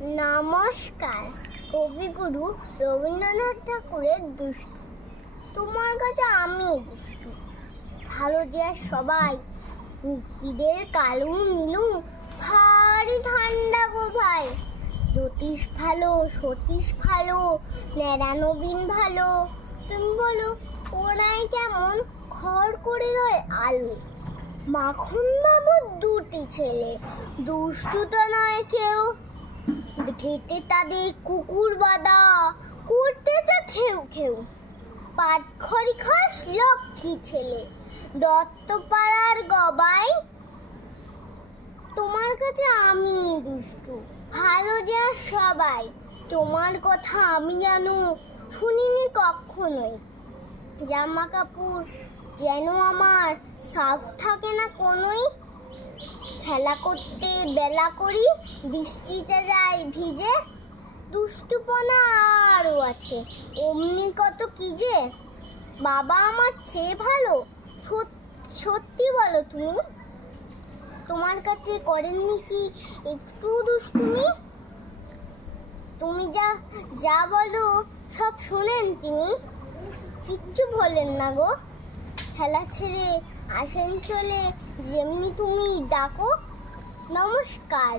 নমস্কার। কবিগুরু রবীন্দ্রনাথ ঠাকুরের দুষ্টু। তোমার কাছে আমি দুষ্টু, ভালো যে সবাই, মিত্তিদের কালু নীলু ভারী ঠান্ডা গো ভাই। জ্যোতিষ ভালো, সতীশ ভালো, নেড়া নবীন ভালো। তুমি বলো ওরাই কেমন খড় করে রয় আলু। মাখন বাবুর দুটি ছেলে, দুষ্টু তো নয় কেউ। ঘেটে তাদের কুকুর বাঁধা, করতেছে খেউ খেউ। পাটখড়ি খাস লক্ষ্মী ছেলে, দত্তপাড়ার গবাই। তোমার কাছে আমি দুষ্টু, ভালো যে সবাই। তোমার কথা আমি জানো, শুনিনি কখনোই। জামা কাপড় যেন আমার সাফ থাকে না কোনোই। খেলা করতে বেলা করি, বৃষ্টিতে যাই ভিজে। দুষ্টুপনা আরও আছে, অমনি কত কি যে। বাবা আমার চেয়ে ভালো, সত্যি বলো তুমি। তোমার কাছে করেননি কি একটু দুষ্টুমি? তুমি যা বলো সব শোনেন তিনি, কিচ্ছু বলেন না গো। খেলা ছেড়ে আসেন চলে, যেমনি তুমি ডাকো। নমস্কার।